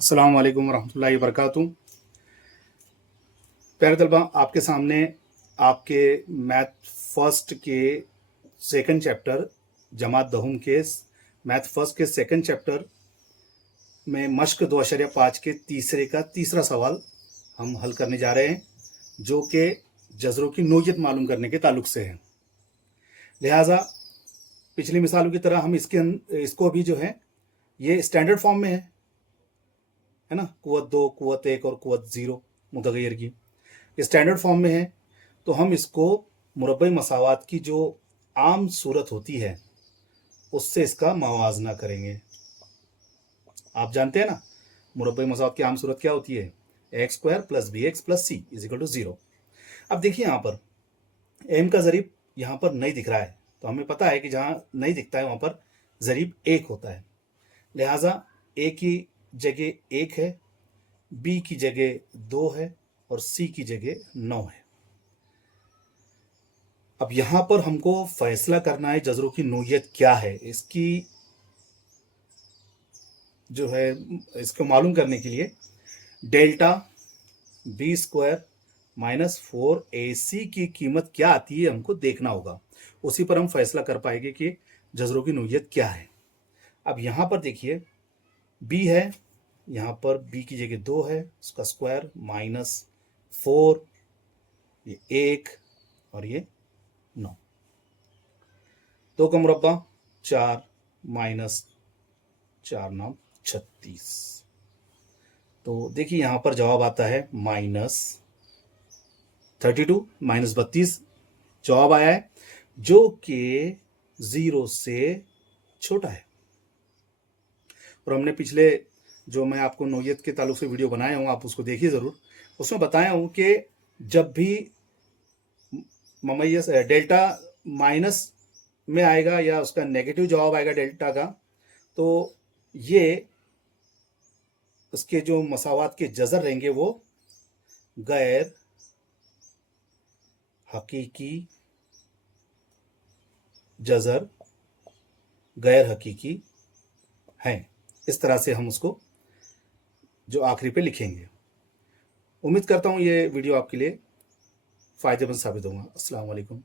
अस्सलाम वालेकुम रहमतुल्लाहि वबरकातुहू। प्यारे तलबा, आपके सामने आपके मैथ फर्स्ट के सेकंड चैप्टर जमात दहुम के मैथ फर्स्ट के सेकंड चैप्टर में मश्क 2.5 के तीसरे का तीसरा सवाल हम हल करने जा रहे हैं, जो कि जज़रों की नोयत मालूम करने के ताल्लुक से है। लिहाजा पिछली मिसालों की तरह हम इसको भी जो है ये स्टैंडर्ड फॉर्म में है ना, कुव्वत 2, कुव्वत 1 और कुव्वत 0 मुतगैर की स्टैंडर्ड फॉर्म में है। तो हम इसको मुरब्बे मसावात की जो आम सूरत होती है उससे इसका मवाजना करेंगे। आप जानते हैं ना, मुरब्बे मसावात की आम सूरत क्या होती है? x² + bx + c = 0। अब देखिए, यहाँ पर m का ज़रीब यहाँ पर नहीं दिख रहा है, तो हमें पता है कि जहाँ नहीं दिखता है वहाँ पर ज़रीब 1 होता है। लिहाजा a की जगह 1 है, b की जगह 2 है और c की जगह 9 है। अब यहाँ पर हमको फैसला करना है जज़रों की नोयत क्या है। इसकी जो है इसको मालूम करने के लिए डेल्टा b² - 4ac की कीमत क्या आती है हमको देखना होगा। उसी पर हम फैसला कर पाएंगे कि जज़रों की नोयत क्या है। अब यहाँ पर देखिए, b है, यहाँ पर b की जगह 2 है, उसका स्क्वायर -4, ये 1 और ये 9, 2 का मुरब्बा 4 - 4 9 36। तो देखिए यहाँ पर जवाब आता है -32 -32 जवाब आया है, जो कि 0 से छोटा है। और हमने पिछले जो मैं आपको नोयत के ताल्लुक से वीडियो बनाया हूँ, आप उसको देखिए ज़रूर। उसमें बताया हूँ कि जब भी ममैयज़ डेल्टा माइनस में आएगा या उसका नेगेटिव जवाब आएगा डेल्टा का, तो ये उसके जो मसावात के जज़र रहेंगे वो गैर हकीकी जज़र गैर हकीकी हैं। इस तरह से हम उसको जो आखिरी पे लिखेंगे। उम्मीद करता हूँ ये वीडियो आपके लिए फ़ायदेमंद साबित होगा। अस्सलाम वालेकुम।